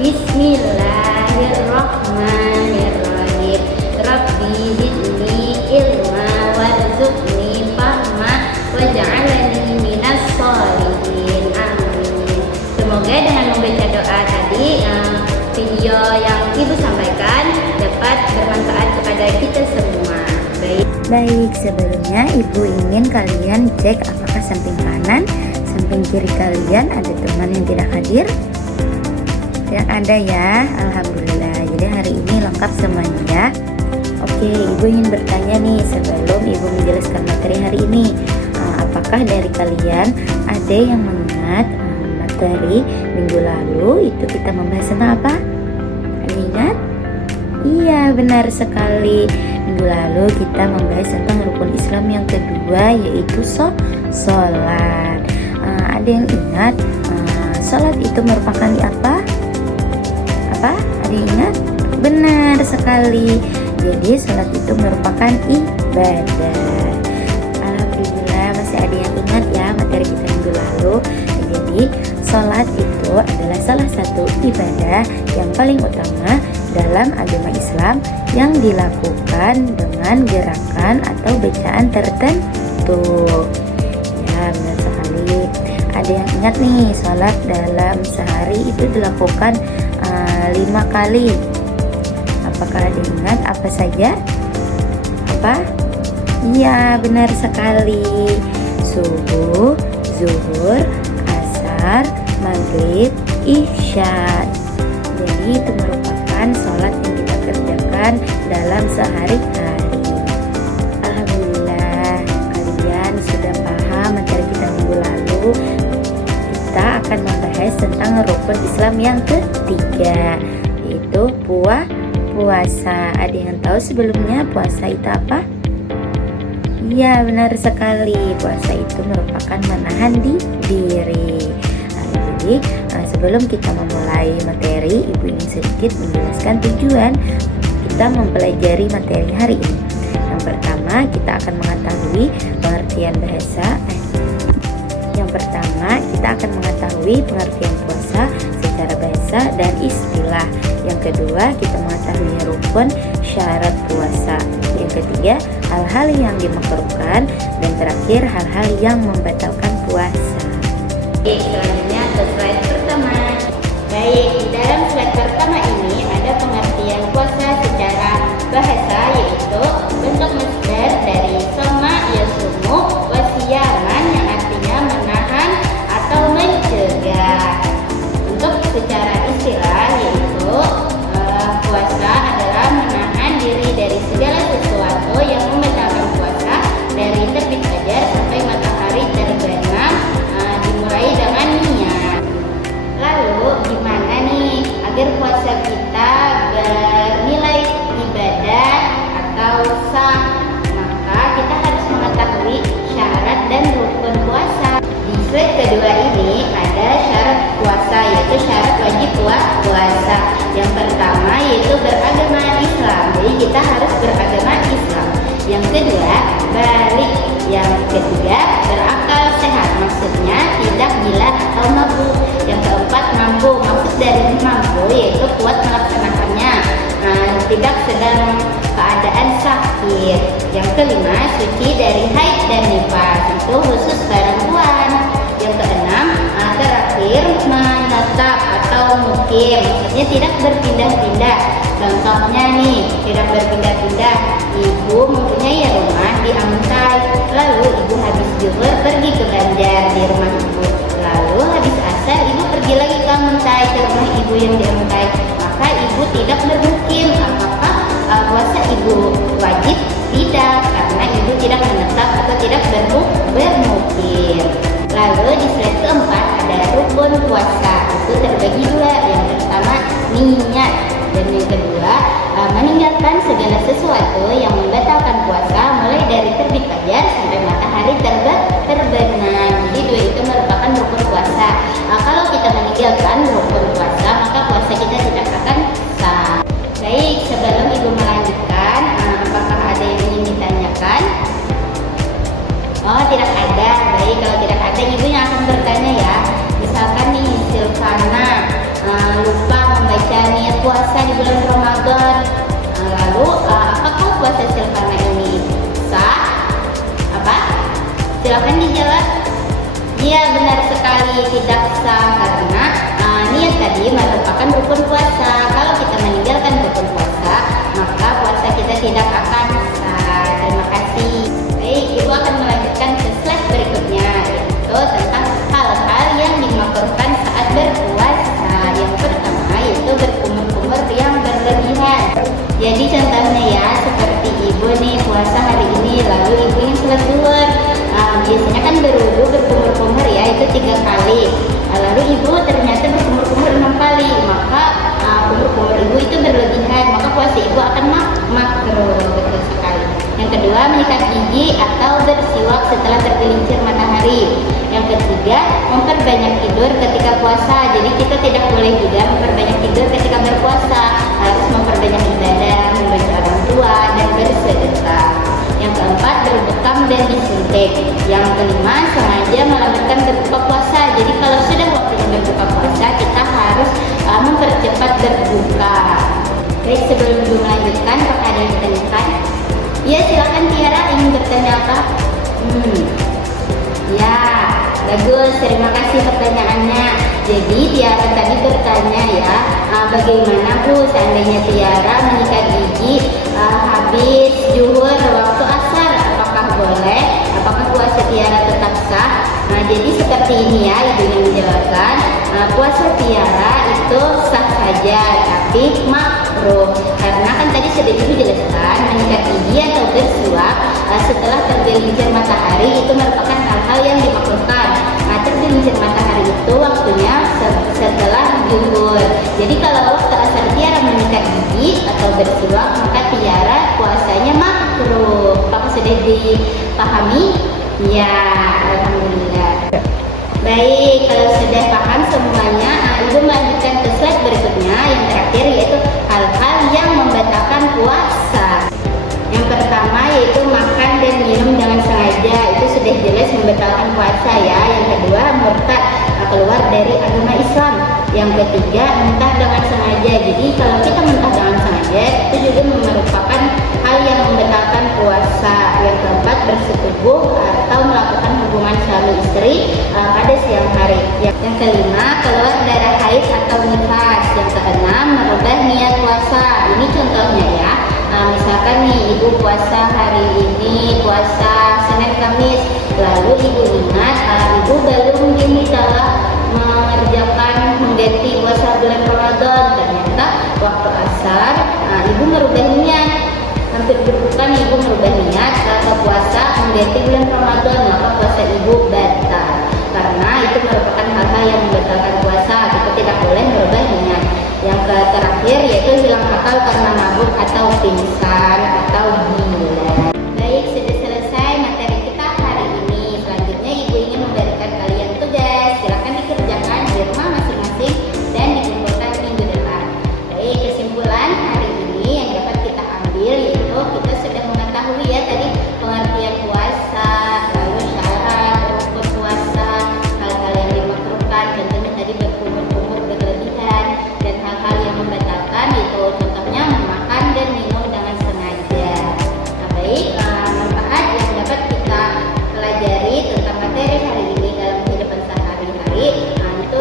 Bismillahirrahmanirrahim. Rabbi zidni ilma warzuqni fahma waj'alni minas sholihin. Amin. Semoga dengan membaca doa tadi video yang Ibu sampaikan dapat bermanfaat kepada kita semua. Baik, sebelumnya Ibu ingin kalian cek apakah samping kanan, samping kiri kalian ada teman yang tidak hadir? Tidak ada ya, alhamdulillah. Jadi hari ini lengkap semuanya ya. Oke, Ibu ingin bertanya nih sebelum Ibu menjelaskan materi hari ini. Apakah dari kalian ada yang mengingat materi minggu lalu itu kita membahas tentang apa? Ada yang ingat? Iya, benar sekali. Minggu lalu kita membahas tentang rukun Islam yang kedua, yaitu sholat. Ada yang ingat sholat itu merupakan apa? Ada yang ingat? Benar sekali. Jadi sholat itu merupakan ibadah. Alhamdulillah masih ada yang ingat ya materi kita minggu lalu. Jadi sholat itu adalah salah satu ibadah yang paling utama dalam agama Islam yang dilakukan dengan gerakan atau bacaan tertentu. Ya, benar sekali. Ada yang ingat nih, sholat dalam sehari itu dilakukan 5 kali. Apakah ada yang ingat apa saja? Apa? Iya, benar sekali. Subuh, zuhur, asar, maghrib, isya. Jadi itu merupakan sholat yang kita kerjakan dalam sehari-hari. Alhamdulillah kalian sudah paham materi kita minggu lalu. Kita akan membahas tentang rukun Islam yang ketiga, yaitu puasa. Ada yang tahu sebelumnya puasa itu apa? Iya, benar sekali. Puasa itu merupakan menahan diri. Jadi sebelum kita memulai materi, Ibu ingin sedikit menjelaskan tujuan kita mempelajari materi hari ini. Yang pertama, kita akan mengetahui pengertian bahasa. Yang pertama, kita akan mengetahui pengertian puasa secara bahasa dan istilah. Yang kedua, kita mengetahui rukun syarat puasa. Yang ketiga, hal-hal yang dimakruhkan. Dan terakhir, hal-hal yang membatalkan puasa. Selanjutnya ke slide pertama. Baik, di dalam slide pertama ini ada pengertian puasa secara bahasa, yaitu bentuk masdar dari soma yasumu wasiyaman yang artinya menahan atau mencegah. Untuk secara istilah yaitu puasa adalah menahan diri dari segala sesuatu yang membatalkan puasa dari terbit fajar sampai matahari terbenam, dimulai dengan niat. Lalu gimana nih agar puasa kita bernilai ibadah atau sah? Maka kita harus mengetahui syarat dan rukun puasa. Di slide kedua ini ada syarat puasa, yaitu syarat wajib puasa. Yang pertama yaitu beragama Islam. Jadi kita harus beragama Islam. Yang kedua, balik. Yang ketiga, berakal sehat. Maksudnya tidak gila atau mabuk. Yang keempat, mampu. Maksud dari mampu yaitu kuat melaksanakannya. Tidak sedang keadaan sakit. Yang kelima, suci dari haid dan nifas. Itu khusus perempuan. Yang keenam, terakhir menetap atau mukim. Maksudnya tidak berpindah-pindah. Contohnya nih, tidak berpindah-pindah. Ibu mempunyai rumah di Amuntai, lalu ibu habis zuhur pergi ke Banjar di rumah ibu. Lalu habis asar ibu pergi lagi ke Amuntai, ke rumah ibu yang di Amuntai. Maka ibu tidak bermukim. Apakah puasa ibu wajib? Tidak, karena ibu tidak menetap atau tidak bermukim. Lalu di slide keempat ada rukun puasa. Itu terbagi dua. Yang pertama niat, dan yang kedua meninggalkan segala sesuatu yang membatalkan puasa mulai dari terbit fajar sampai matahari terbenam. Jadi dua itu merupakan rukun puasa. Kalau kita meninggalkan rukun puasa, maka puasa kita tidak akan sah. Baik, sebelum ibu melanjutkan, apakah ada yang ingin ditanyakan? Oh, tidak ada. Baik, kalau tidak ada, ibu yang akan bertanya ya. Misalkan nih Silvana lupa membaca bulan Ramadan. Lalu apakah puasa silvana ini sah? Apa? Silakan dijawab. Iya, benar sekali, tidak sah karena niat tadi merupakan rukun puasa. Kalau kita meninggalkan rukun puasa, maka puasa kita tidak akan sah. Terima kasih. Baik, Ibu akan melanjutkan ke slide berikutnya, yaitu tentang hal-hal yang dimakruhkan saat berpuasa. Yang pertama yaitu berkumur-kumur yang berlebihan. Jadi contohnya ya, seperti Ibu nih puasa hari ini, lalu Ibu ingin sholat zuhur. Biasanya kan berwudu berkumur-kumur ya, itu 3 kali. Lalu Ibu ternyata berkumur-kumur 6 kali, maka kumur-kumur Ibu itu berlebihan, maka puasa Ibu akan makruh. Betul sekali. Yang kedua, menyikat gigi atau bersiwak setelah tergelincir matahari. Yang ketiga, memperbanyak tidur ketika puasa. Jadi kita tidak boleh juga memperbanyak tidur ketika berpuasa, harus memperbanyak ibadah, membaca orang tua, dan bersedekah. Yang keempat, berbekam dan disuntik. Yang kelima, sengaja melambatkan berbuka puasa. Jadi kalau sudah waktunya berbuka puasa, kita harus mempercepat berbuka. Baik, sebelum Ibu melanjutkan, apakah ada yang ditanyakan? Ya, silakan Tiara, ingin bertanya apa? Ya, bagus, terima kasih pertanyaannya. Jadi Tiara tadi bertanya ya, bagaimana Bu seandainya Tiara menyikat gigi habis zuhur waktu asar, apakah boleh? Apakah puasa Tiara tetap sah? Nah, jadi seperti ini ya, Ibu yang menjelaskan. Puasa Tiara itu sah saja, tapi makruh. Karena kan tadi sudah Ibu jelaskan, menyikat gigi atau bersiwak setelah tergelincir matahari itu merupakan hal-hal yang dimakruhkan. Tergelincir matahari itu waktunya setelah zuhur. Jadi kalau waktu asar Tiara menyikat gigi atau bersiwak, maka Tiara puasanya makruh. Apakah sudah dipahami? Ya, alhamdulillah. Baik, kalau sudah paham semuanya, Ibu melanjutkan ke slide berikutnya yang terakhir, yaitu hal-hal yang membatalkan puasa. Yang pertama yaitu makan dan minum dengan sengaja, itu sudah jelas membatalkan puasa ya. Yang kedua, murtad, keluar dari agama Islam. Yang ketiga, muntah dengan sengaja. Jadi kalau kita muntah dengan sengaja, itu juga merupakan hal yang membatalkan puasa. Yang keempat, bersetubuh atau melakukan hubungan suami istri pada siang hari. Yang kelima, keluar darah haid atau nifas. Yang keenam, merubah niat puasa. Ini contohnya ya. Misalkan nih Ibu puasa hari ini, puasa Senin Kamis, lalu Ibu ingat Ibu belum gini telah mengerjakan mengganti puasa bulan Ramadan. Ternyata waktu asar Ibu merubah niat, hampir berbuka nih Ibu merubah niat ke puasa mengganti bulan Ramadan, maka puasa Ibu batal. Karena itu merupakan hal-hal yang membatalkan puasa, kita tidak boleh merubah niat. Yang terakhir yaitu hilang akal karena mabuk atau pingsan atau gila. Baik, sudah selesai materi kita hari ini. Selanjutnya Ibu ingin memberikan kalian tugas. Silakan dikerjakan di rumah masing-masing dan dikumpulkan minggu depan. Baik, kesimpulan hari ini yang dapat kita ambil yaitu kita sudah mengetahui ya tadi pengertian puasa, lalu syarat, rukun puasa, hal-hal yang dimakruhkan, contohnya tadi berkumur-kumur berlebihan, dan hal-hal yang membatalkan itu contohnya makan dan minum dengan sengaja. Nah, baik, manfaat yang dapat kita pelajari tentang materi hari ini dalam kehidupan sehari-hari itu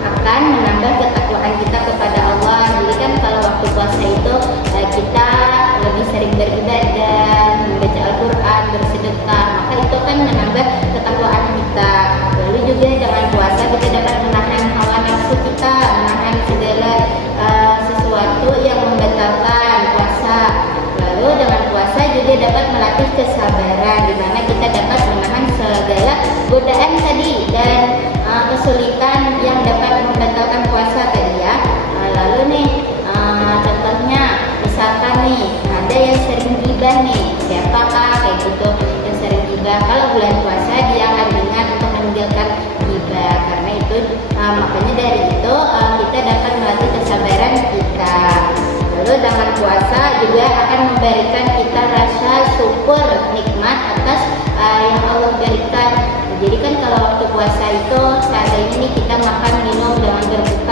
akan menambah ketakwaan kita kepada Allah. Jadi kan kalau waktu puasa itu kita lebih sering beribadah, membaca Al-Quran, bersedekah, maka itu kan menambah ketakwaan kita. Lalu juga dengan puasa kita dapat menahan hawa nafsu kita, menahan segala sesuatu yang membatalkan puasa. Lalu dengan puasa juga dapat melatih kesabaran, di mana kita dapat menahan segala godaan tadi dan kesulitan yang dapat membatalkan puasa tadi ya. Lalu nih contohnya misalkan nih ada yang sering gibah nih, siapakah kayak gitu yang sering gibah? Kalau bulan puasa dia akan ingat untuk meninggalkan gibah. Karena itu makanya dari itu kita dapat melatih kesabaran kita. Lalu dengan puasa juga akan memberikan kita rasa syukur nikmat atas yang Allah berikan. Jadi kan kalau waktu puasa itu seandainya ini kita makan minum dengan berbuka